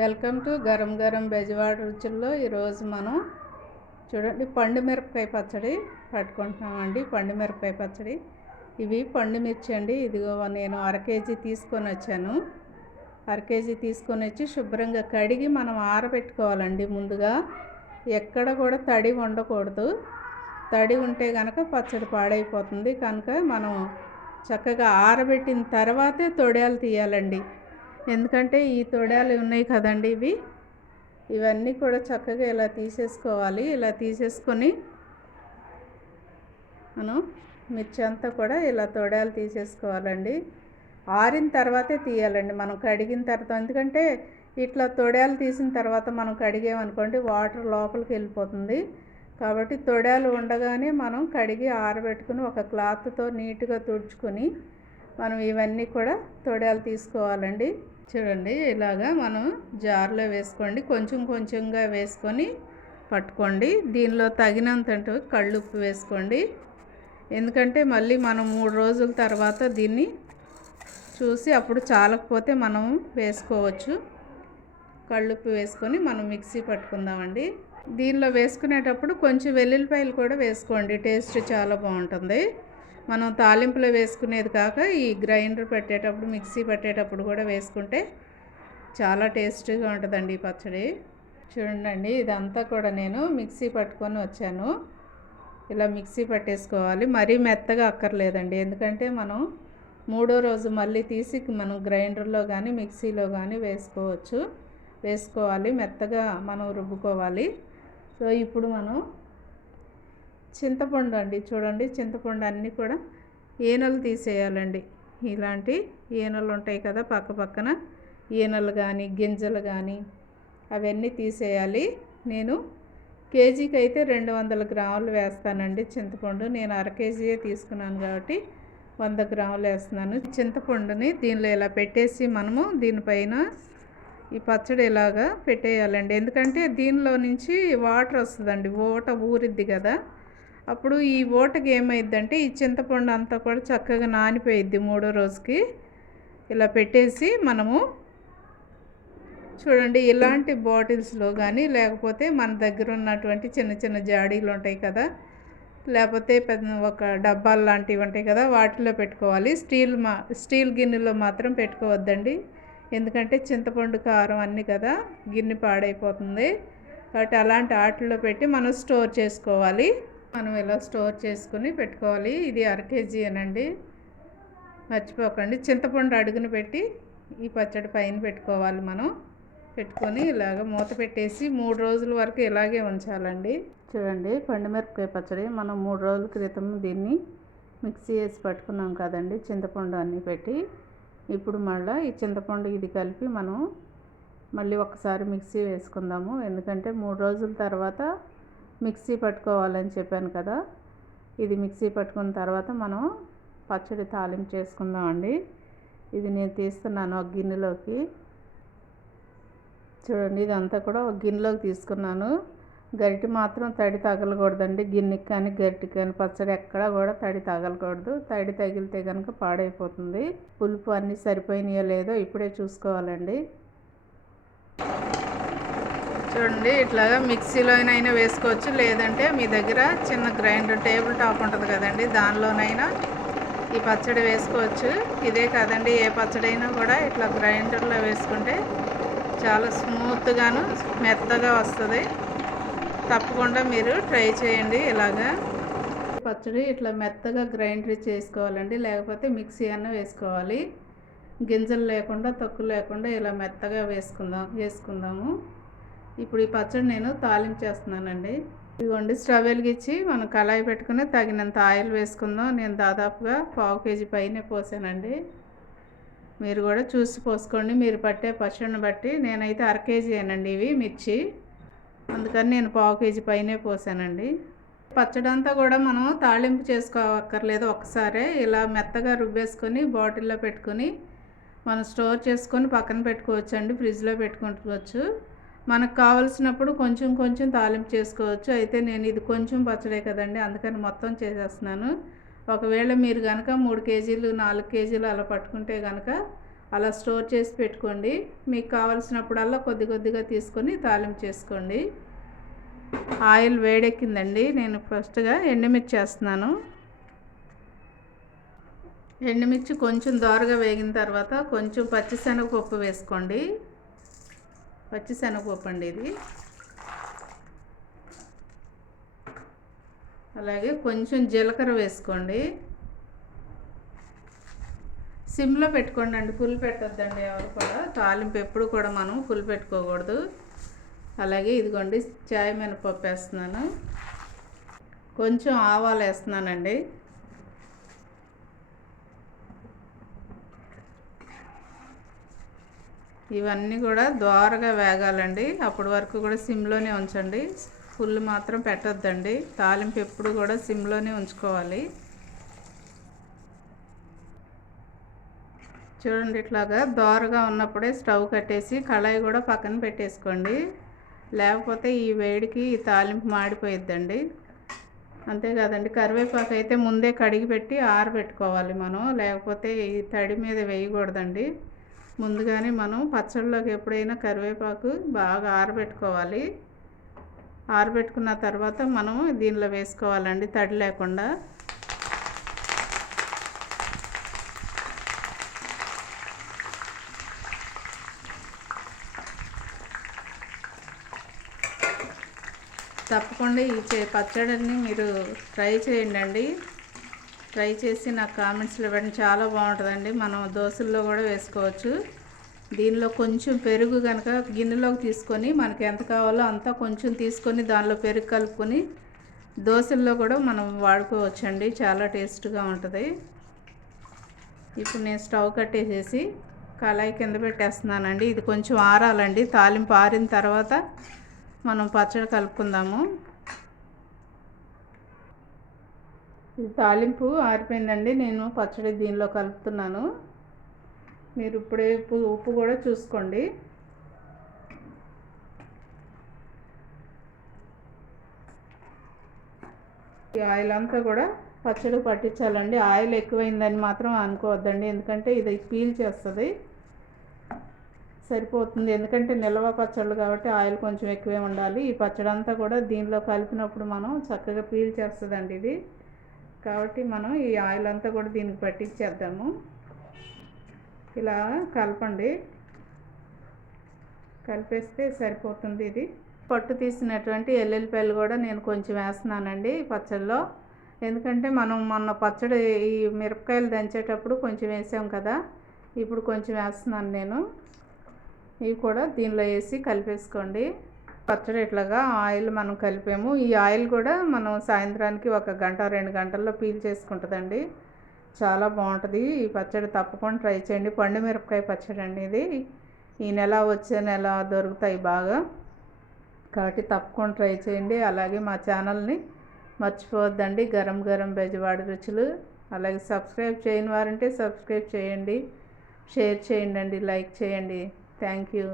Welcome to గరం గరం బెజవాడ రుచుల్లో. ఈరోజు మనం చూడండి పండు మిరపకాయ పచ్చడి పట్టుకుంటున్నామండి. పండు మిరపకాయ పచ్చడి, ఇవి పండు మిర్చి అండి. ఇదిగో నేను అర కేజీ తీసుకొని వచ్చాను. అర కేజీ తీసుకొని వచ్చి శుభ్రంగా కడిగి మనం ఆరబెట్టుకోవాలండి. ముందుగా ఎక్కడ కూడా తడి ఉండకూడదు. తడి ఉంటే కనుక పచ్చడి పాడైపోతుంది. కనుక మనం చక్కగా ఆరబెట్టిన తర్వాతే తొడియాలు తీయాలండి. ఎందుకంటే ఈ తొడియాలు ఉన్నాయి కదండి, ఇవన్నీ కూడా చక్కగా ఇలా తీసేసుకోవాలి. ఇలా తీసేసుకొని మనం మిర్చి అంతా కూడా ఇలా తొడియాలు తీసేసుకోవాలండి. ఆరిన తర్వాతే తీయాలండి మనం కడిగిన తర్వాత. ఎందుకంటే ఇట్లా తొడియాలు తీసిన తర్వాత మనం కడిగామనుకోండి వాటర్ లోపలికి వెళ్ళిపోతుంది. కాబట్టి తొడియాలు ఉండగానే మనం కడిగి ఆరబెట్టుకుని ఒక క్లాత్తో నీట్గా తుడుచుకొని మనం ఇవన్నీ కూడా తొడియాలు తీసుకోవాలండి. చూడండి ఇలాగా మనం జార్లో వేసుకోండి, కొంచెం కొంచెంగా వేసుకొని పట్టుకోండి. దీనిలో తగినంత కళ్ళుప్పు వేసుకోండి. ఎందుకంటే మళ్ళీ మనం 3 రోజుల తర్వాత దీన్ని చూసి అప్పుడు చాలకపోతే మనం వేసుకోవచ్చు. కళ్ళుప్పు వేసుకొని మనం మిక్సీ పట్టుకుందామండి. దీనిలో వేసుకునేటప్పుడు కొంచెం వెల్లుల్లిపాయలు కూడా వేసుకోండి, టేస్ట్ చాలా బాగుంటుంది. మనం తాలింపులో వేసుకునేది కాక ఈ గ్రైండర్ పెట్టేటప్పుడు మిక్సీ పట్టేటప్పుడు కూడా వేసుకుంటే చాలా టేస్టీగా ఉంటుందండి ఈ పచ్చడి. చూడండి ఇదంతా కూడా నేను మిక్సీ పట్టుకొని వచ్చాను. ఇలా మిక్సీ పట్టేసుకోవాలి. మరీ మెత్తగా అక్కర్లేదండి, ఎందుకంటే మనం 3వ రోజు మళ్ళీ తీసి మనం గ్రైండర్లో కానీ మిక్సీలో కానీ వేసుకోవాలి. మెత్తగా మనం రుబ్బుకోవాలి. సో ఇప్పుడు మనం చింతపండు అండి, చూడండి చింతపండు అన్నీ కూడా ఈనెలు తీసేయాలండి. ఇలాంటి ఈనెలు ఉంటాయి కదా పక్కన, ఈనెలు కానీ గింజలు కానీ అవన్నీ తీసేయాలి. నేను కేజీకి అయితే 200 గ్రాములు వేస్తానండి చింతపండు. నేను అర కేజీయే తీసుకున్నాను కాబట్టి 100 గ్రాములు వేస్తున్నాను. చింతపండుని దీనిలో ఇలా పెట్టేసి మనము దీనిపైన ఈ పచ్చడి ఇలాగా పెట్టేయాలండి. ఎందుకంటే దీనిలో నుంచి వాటర్ వస్తుందండి, ఊట ఊరిద్ది కదా. అప్పుడు ఈ ఊటకి ఏమైద్దంటే ఈ చింతపండు అంతా కూడా చక్కగా నానిపోయిద్ది 3వ రోజుకి. ఇలా పెట్టేసి మనము చూడండి ఇలాంటి బాటిల్స్లో కానీ లేకపోతే మన దగ్గర ఉన్నటువంటి చిన్న చిన్న జాడీలు ఉంటాయి కదా, లేకపోతే ఒక డబ్బాలు లాంటివి ఉంటాయి కదా, వాటిలో పెట్టుకోవాలి. స్టీల్ గిన్నెలో మాత్రం పెట్టుకోవద్దండి, ఎందుకంటే చింతపండు కారం అన్నీ కదా గిన్నె పాడైపోతుంది. కాబట్టి అలాంటి వాటిల్లో పెట్టి మనం స్టోర్ చేసుకోవాలి. మనం ఇలా స్టోర్ చేసుకుని పెట్టుకోవాలి. ఇది అర కేజీ అనండి, మర్చిపోకండి. చింతపండు అడుగున పెట్టి ఈ పచ్చడి పైన పెట్టుకోవాలి. మనం పెట్టుకొని ఇలాగ మూత పెట్టేసి 3 రోజుల వరకు ఇలాగే ఉంచాలండి. చూడండి పండుమిరపకాయ పచ్చడి మనం 3 రోజుల క్రితం దీన్ని మిక్సీ వేసి పట్టుకున్నాం కదండి, చింతపండు అన్నీ పెట్టి. ఇప్పుడు మళ్ళీ ఈ చింతపండు ఇది కలిపి మనం మళ్ళీ ఒకసారి మిక్సీ వేసుకుందాము. ఎందుకంటే 3 రోజుల తర్వాత మిక్సీ పట్టుకోవాలని చెప్పాను కదా. ఇది మిక్సీ పట్టుకున్న తర్వాత మనం పచ్చడి తాలింపు చేసుకుందామండి. ఇది నేను తీస్తున్నాను ఒక గిన్నెలోకి. చూడండి ఇదంతా కూడా ఒక గిన్నెలోకి తీసుకున్నాను. గరిటె మాత్రం తడి తగలకూడదండి, గిన్నెకి కానీ గరిటెకి కానీ. పచ్చడి ఎక్కడా కూడా తడి తగలకూడదు. తడి తగిలితే కనుక పాడైపోతుంది. పులుపు అన్నీ సరిపోయినాయో లేదో ఇప్పుడే చూసుకోవాలండి. చూడండి ఇట్లాగా మిక్సీలోనైనా వేసుకోవచ్చు, లేదంటే మీ దగ్గర చిన్న గ్రైండర్ టేబుల్ టాప్ ఉంటుంది కదండి, దానిలోనైనా ఈ పచ్చడి వేసుకోవచ్చు. ఇదే కాదండి ఏ పచ్చడైనా కూడా ఇట్లా గ్రైండర్లో వేసుకుంటే చాలా స్మూత్గాను మెత్తగా వస్తుంది. తప్పకుండా మీరు ట్రై చేయండి. ఇలాగా పచ్చడి ఇట్లా మెత్తగా గ్రైండర్ చేసుకోవాలండి, లేకపోతే మిక్సీ అన్న వేసుకోవాలి. గింజలు లేకుండా తొక్కు లేకుండా ఇలా మెత్తగా వేసుకుందాము. ఇప్పుడు ఈ పచ్చడి నేను తాలింపు చేస్తున్నానండి. ఇదిగోండి స్టవ్ వెలిగించి మనం కళాయి పెట్టుకుని తగినంత ఆయిల్ వేసుకుందాం. నేను దాదాపుగా 1/2 కేజీ పైనే పోసానండి. మీరు కూడా చూసి పోసుకోండి, మీరు పట్టే పచ్చడిని బట్టి. నేనైతే అర కేజీ ఏనండి ఇవి మిర్చి, అందుకని నేను 1/2 కేజీ పైనే పోసానండి. పచ్చడి అంతా కూడా మనం తాలింపు చేసుకోవక్కర్లేదు, ఒకసారి ఇలా మెత్తగా రుబ్బేసుకొని బాటిల్లో పెట్టుకొని మనం స్టోర్ చేసుకొని పక్కన పెట్టుకోవచ్చు అండి, ఫ్రిడ్జ్లో పెట్టుకోవచ్చు. మనకు కావలసినప్పుడు కొంచెం కొంచెం తాలింపు చేసుకోవచ్చు. అయితే నేను ఇది కొంచెం పచ్చడే కదండి, అందుకని మొత్తం చేసేస్తున్నాను. ఒకవేళ మీరు కనుక 3 కేజీలు 4 కేజీలు అలా పట్టుకుంటే కనుక అలా స్టోర్ చేసి పెట్టుకోండి. మీకు కావాల్సినప్పుడల్లా కొద్ది కొద్దిగా తీసుకొని తాలింపు చేసుకోండి. ఆయిల్ వేడెక్కిందండి. నేను ఫస్ట్గా ఎండుమిర్చి వేస్తున్నాను. ఎండుమిర్చి కొంచెం దోరగా వేగిన తర్వాత కొంచెం పచ్చిశనగపప్పు వేసుకోండి. పచ్చిశనగపప్పు అండి ఇది. అలాగే కొంచెం జీలకర్ర వేసుకోండి. సిమ్లో పెట్టుకోండి అండి, ఫుల్ పెట్టొద్దండి ఎవరు కూడా. తాలింపు ఎప్పుడు కూడా మనం ఫుల్ పెట్టుకోకూడదు. అలాగే ఇదిగోండి చాయ్ మినపప్పు వేస్తున్నాను. కొంచెం ఆవాలు వేస్తున్నానండి. ఇవన్నీ కూడా దోరగా వేగాలండి. అప్పటి వరకు కూడా సిమ్లోనే ఉంచండి, ఫుల్ మాత్రం పెట్టొద్దండి. తాలింపు ఎప్పుడు కూడా సిమ్లోనే ఉంచుకోవాలి. చూడండి, ఇట్లాగా దోరగా ఉన్నప్పుడే స్టవ్ కట్టేసి కళాయి కూడా పక్కన పెట్టేసుకోండి. లేకపోతే ఈ వేడికి ఈ తాలింపు మాడిపోయిద్దండి. అంతేకాదండి, కరివేపాకు అయితే ముందే కడిగి పెట్టి ఆరబెట్టుకోవాలి మనం, లేకపోతే ఈ తడి మీద వేయకూడదండి. ముందుగానే మనం పచ్చళ్ళలోకి ఎప్పుడైనా కరివేపాకు బాగా ఆరబెట్టుకోవాలి. ఆరబెట్టుకున్న తర్వాత మనం దీనిలో వేసుకోవాలండి, తడి లేకుండా. తప్పకుండా ఈ పచ్చడిని మీరు ట్రై చేయండి. ట్రై చేసి నాకు కామెంట్స్లో ఇవ్వండి. చాలా బాగుంటుందండి. మనం దోశల్లో కూడా వేసుకోవచ్చు. దీనిలో కొంచెం పెరుగు కనుక గిన్నెలోకి తీసుకొని మనకి ఎంత కావాలో అంతా కొంచెం తీసుకొని దానిలో పెరుగు కలుపుకొని దోశల్లో కూడా మనం వాడుకోవచ్చండి. చాలా టేస్ట్గా ఉంటుంది. ఇప్పుడు నేను స్టవ్ కట్టేసేసి కళాయి కింద పెట్టేస్తున్నానండి. ఇది కొంచెం ఆరాలండి. తాలింపు ఆరిన తర్వాత మనం పచ్చడి కలుపుకుందాము. ఇది తాలింపు ఆరిపోయిందండి. నేను పచ్చడి దీనిలో కలుపుతున్నాను. మీరు ఇప్పుడే ఉప్పు కూడా చూసుకోండి. ఈ ఆయిల్ అంతా కూడా పచ్చడి పట్టించాలండి. ఆయిల్ ఎక్కువైందని మాత్రం అనుకోవద్దండి, ఎందుకంటే ఇది పీల్ చేస్తుంది. సరిపోతుంది, ఎందుకంటే నిల్వ పచ్చళ్ళు కాబట్టి ఆయిల్ కొంచెం ఎక్కువే ఉండాలి. ఈ పచ్చడి అంతా కూడా దీనిలో కలిపినప్పుడు మనం చక్కగా పీల్ చేస్తుందండి ఇది. కాబట్టి మనం ఈ ఆయిల్ అంతా కూడా దీనికి పట్టించేద్దాము. ఇలా కలపండి, కలిపేస్తే సరిపోతుంది. ఇది పొట్టు తీసినటువంటి ఎల్లుల్లిపాయలు కూడా నేను కొంచెం వేస్తున్నానండి పచ్చడిలో. ఎందుకంటే మనం మొన్న పచ్చడి ఈ మిరపకాయలు దంచేటప్పుడు కొంచెం వేసాం కదా, ఇప్పుడు కొంచెం వేస్తున్నాను నేను. ఇవి కూడా దీనిలో వేసి కలిపేసుకోండి. పచ్చడి ఇట్లాగా ఆయిల్ మనం కలిపాము. ఈ ఆయిల్ కూడా మనం సాయంత్రానికి 1 గంట 2 గంటల్లో పీల్ చేసుకుంటుందండి. చాలా బాగుంటుంది ఈ పచ్చడి. తప్పకుండా ట్రై చేయండి. పండు మిరపకాయ పచ్చడి అండి ఇది. ఈ నెల వచ్చే నెల దొరుకుతాయి బాగా, కాబట్టి తప్పకుండా ట్రై చేయండి. అలాగే మా ఛానల్ని మర్చిపోవద్దండి, గరం గరం బెజవాడ రుచులు. అలాగే సబ్స్క్రైబ్ చేయని వారంటే సబ్స్క్రైబ్ చేయండి, షేర్ చేయండి, లైక్ చేయండి. Thank you.